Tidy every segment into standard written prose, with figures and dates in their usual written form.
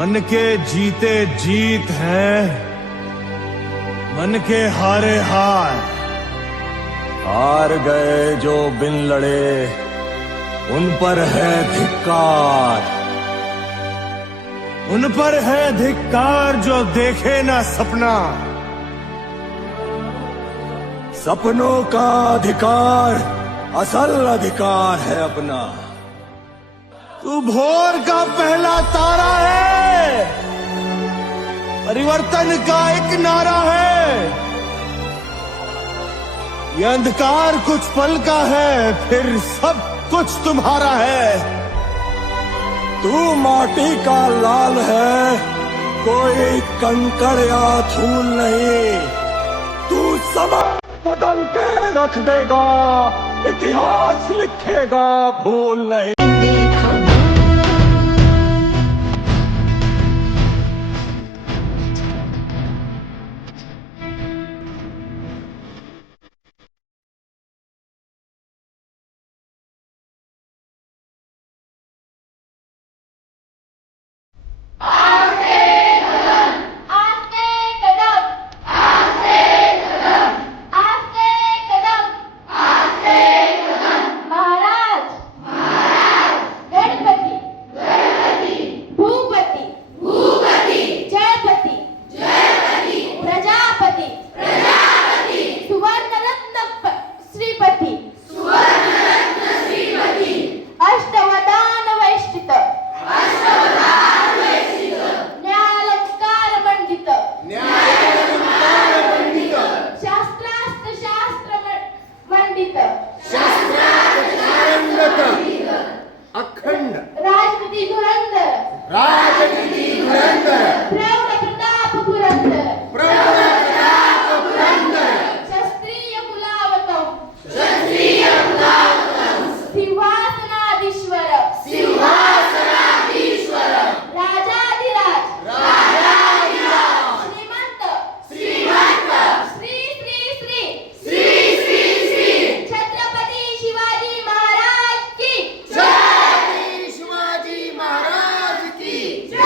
मन के जीते जीत है, मन के हारे हार। हार गए जो बिन लड़े, उन पर है धिक्कार। उन पर है धिक्कार जो देखे ना सपना। सपनों का अधिकार असल अधिकार है अपना। तू भोर का पहला तारा है, परिवर्तन का एक नारा है। ये अंधकार कुछ पल का है, फिर सब कुछ तुम्हारा है। तू माटी का लाल है, कोई कंकड़ या धूल नहीं। तू समय बदल के रख देगा, इतिहास लिखेगा भूल नहीं। अखंड राजनीति धुरंधर, राजनीति धुरंधर, प्रौढ प्रताप पुरंदर, प्रौढ प्रताप पुरंदर, क्षत्रिय कुलावतम, क्षत्रिय कुलावतम, सिंहासनाधीश्वर, सिंहासनाधीश्वर, राजाधिराज, राजाधिराज, श्रीमंत, श्रीमंत, श्री श्री श्री श्री श्री श्री छत्रपती शिवाजी महाराज की जय, शिवाजी महाराज की जय।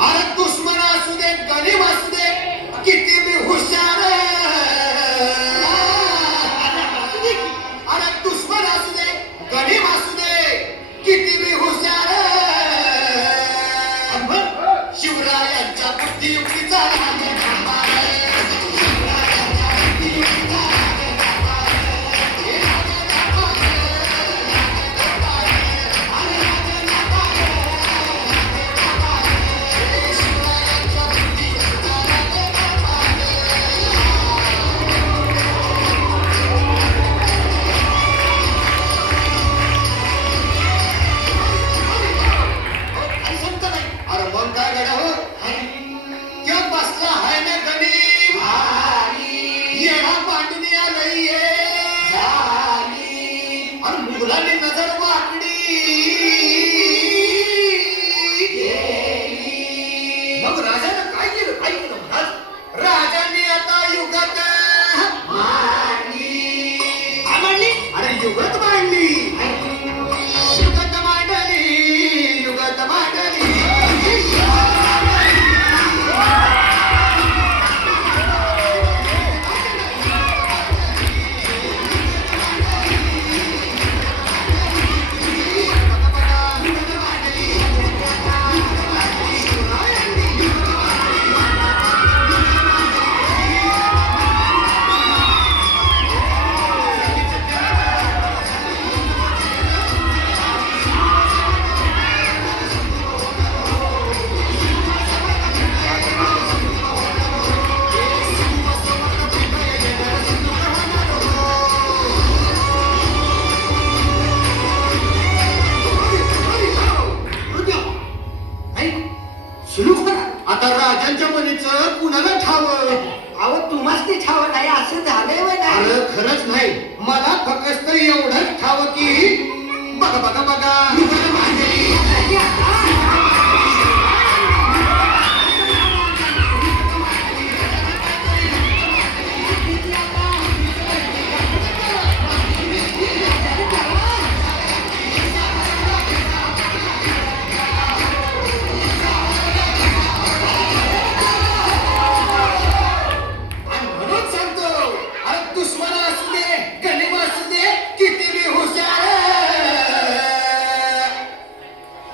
अरे दुश्मन असू दे गरीब असू दे किती मी हुशार अरे दुश्मन असू दे गरीब असू दे किती मी हुशार शिवरायांच्या बुद्धियुक्तीचा मुलांनी नजर वाकडी मग राजानं काय केलं महाराज राजांनी आता युगात मांडली अरे युगात मांडली युगात मांडली युगात मांडली आता राजांच्या पणीचं कुणाला ठावं अहो तुम्हाच ते ठाव नाही असं झालंय वय नाही अरे खरंच नाही मला फक्त एवढंच ठावं की बघा बघा बघा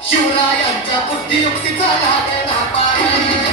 शिवरायांच्या बुद्धियुक्तीचा लागला पाय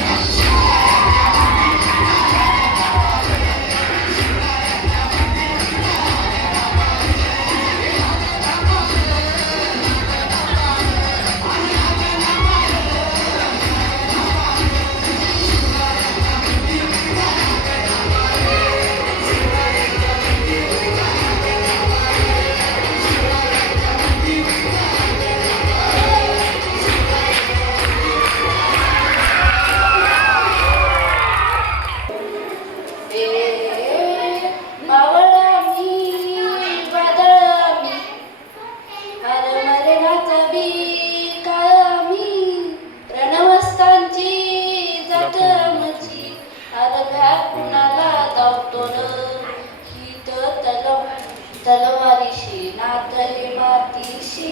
तलवारीशी नातले मातीशी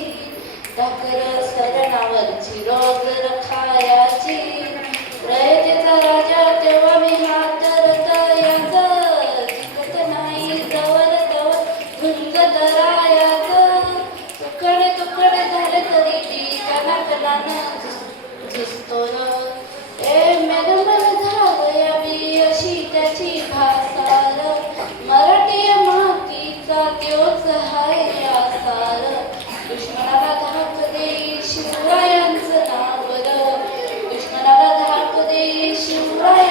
ढाकर सरणावरची रोजर खायाची रयतेचा राजा तेव्हा मी हात रतयाचा जिकत नाही जवळ जवळ झुंज दरायाचं तुकडे तुकडे झाले तरी बी कणाकणानं झुसतो ए मेदमल धावयावी अशी त्याची भासार मराठी मातीचा त्योच हाय आसार दुश्मनाला धाक दे शिवरायांचं नावर दुश्मनाला धाक दे शिवराय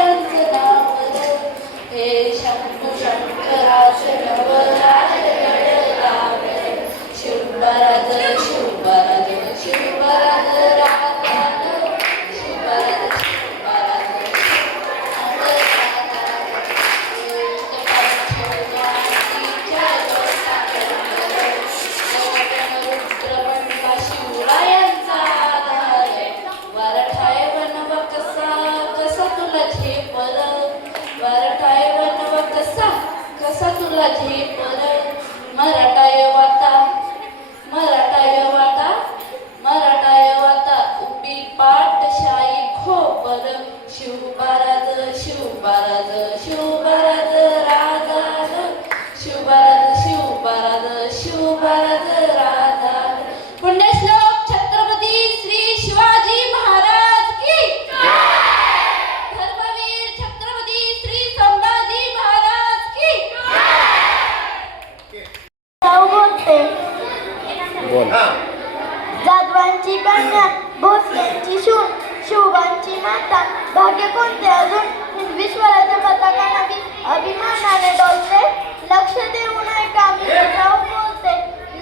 शिवबांची कन्या भोसल्यांची सून शिवबांची माता भाग्य कोणते अजून हिंदवी स्वराज्य पताका नवी अभिमानाने डोलते लक्ष देऊ नये का मी जिजाऊ बोलते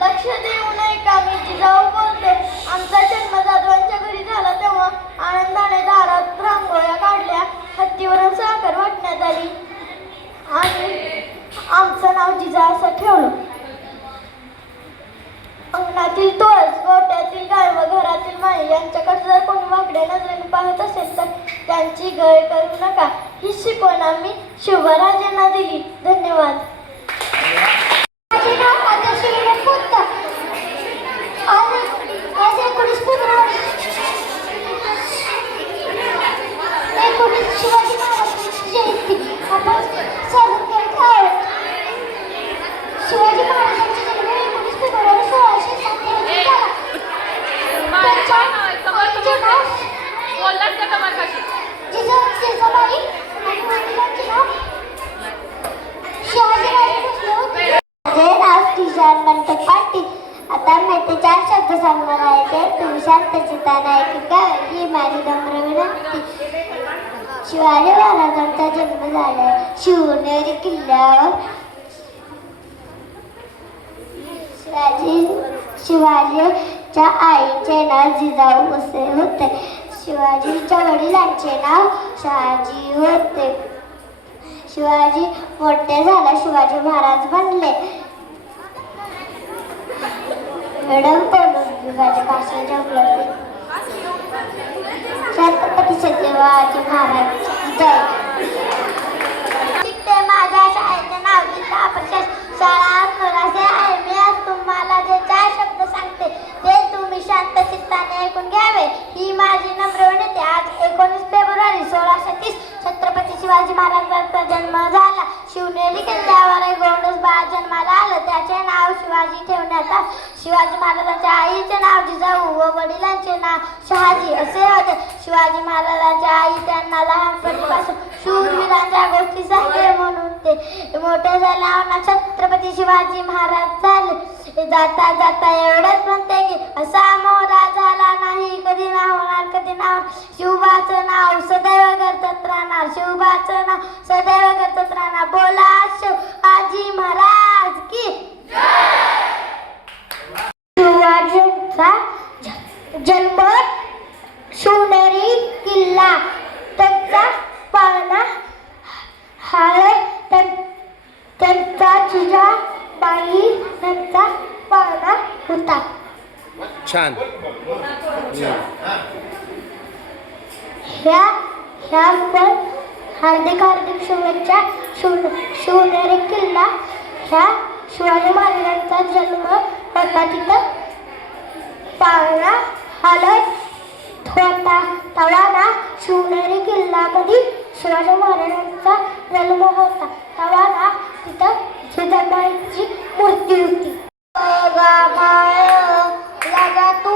लक्ष देऊ नये का मी जिजाऊ बोलते आमचा जन्म जाधवांच्या घरी झाला तेव्हा आनंदाने दारात रांगोळ्या काढल्या हत्तीवरून साखर वाटण्यात आली आणि आमचं नाव जिजा असं ठेवलं अंगणातील तुळस गोट्यातील गाय व घरातील माई यांच्याकडे जर कोणी वाकड्या नजरेने पाहत असेल तर त्यांची गय करू नका ही शिकवण आम्ही शिवराजांना दिली. धन्यवाद. माझे नाव आदर्श विनोद पोतदार. आज 19 फेब्रुवारी 19 शिवाजी महाराजांची जयंती आपण साजरी करत आहोत. शिवाजी महाराजांचा जन्म 19 फेब्रुवारी 1607 रोजी झाला. त्यांचे नाव जिजाबाई आणि वडिलांचे नाव शिवाजीराजे भोसले होते. माझे नाव श्रीशांत मंतक पाटील. आता मी ते 4 शब्द सांगणार आहे ते तुम्ही शांतचित्ताने ऐका ही माझी नम्र विनंती. शिवाजी महाराजांचा जन्म झाला शिवनेरी किल्ल्यावर. शिवाजीच्या आईचे नाव जिजाऊ असे होते. शिवाजीच्या वडिलांचे नाव शहाजी होते. शिवाजी मोठे झाले शिवाजी महाराज बनले. मॅडम पडून भाषा जमले. छत्रपती शिवाजी महाराज जय. शिकते माझ्या शाळेचे नाव गीता परिषद शाळा असे आहे. मी आज तुम्हाला जे 4 शब्द सांगते ते तुम्ही शांत चित्ताने ऐकून घ्यावे ही माझी नम्र विनंती. आज 19 फेब्रुवारी 1630 छत्रपती शिवाजी महाराजांचा जन्म झाला. शिवनेरी किल्ल्यावर एक गोंडस बाळ जन्माला आलं. त्याचे नाव शिवाजी ठेवण्यात आले. शिवाजी महाराजांच्या आईचे नाव जिजाऊ व वडिलांचे नाव शहाजी असे होते. शिवाजी महाराजांच्या आई त्यांना लहानपणीपासून शूरवीरांच्या गोष्टी सांगे म्हणून ते मोठे झाल्यावर छत्रपती शिवाजी महाराज झाले. जाता जाता एवढंच म्हणते की असा मोरा झाला नाही कधी ना होणार कधी ना होणार. शिवबाचं नाव सदैव करतच राहणार. शिवबाचं नाव सदैव करतच राहणार. बोला शिवाजी महाराज की शिवाजींचा जन्म शिवनेरी किल्ला. त्यांचा पाळणा हाय त्यांचा जिजाबाई त्यांचा पाळणा होता. छान. ह्या पण हार्दिक शुभेच्छा. शिवनेरी किल्ला ह्या शिवाजी महाराजांचा जन्म होता. तिथं पाळणा हालत होता. तवाना शिवनेरी किल्ला कधी शिवाजी महाराजांचा जन्म होता. तवाना तिथं जिजाबाईची मूर्ती होती. लगा तू